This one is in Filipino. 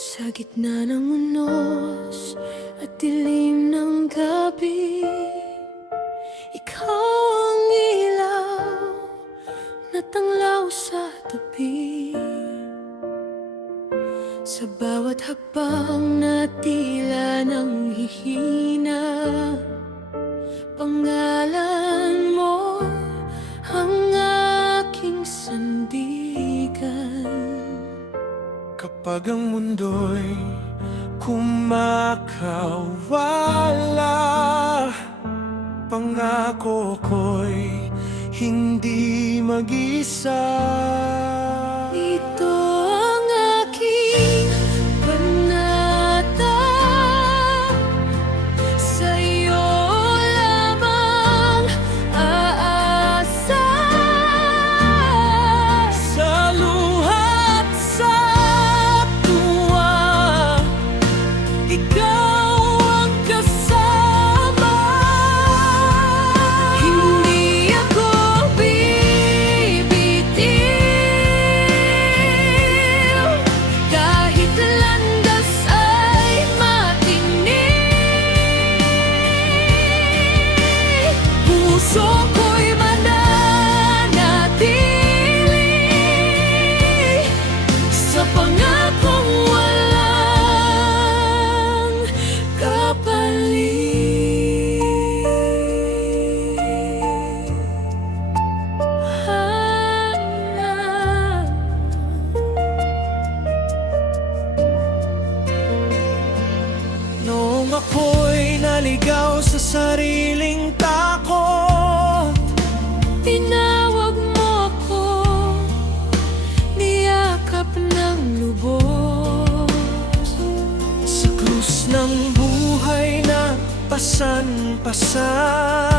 Sa gitna ng unos at dilim ng gabi, ikaw ang ilaw na tanglaw sa tabi. Sa bawat hakbang na tila nang hihina, pangalan mo ang aking sandigan. Kapag ang mundo'y kumakawala, pangako ko'y hindi mag-isa. Ito ang aking panata, sa'yo lamang aasa. Sa luhat sa tuwa, ikaw ang kasama. Hindi ako bibitiw, kahit landas ay matinik. Puso ko'y mananatili sa pangakong walang kapalit. Noong ako'y naligaw sa sariling takot, Tinawag mo ako, niyakap ng lubos. sa krus ng buhay na pasan-pasan,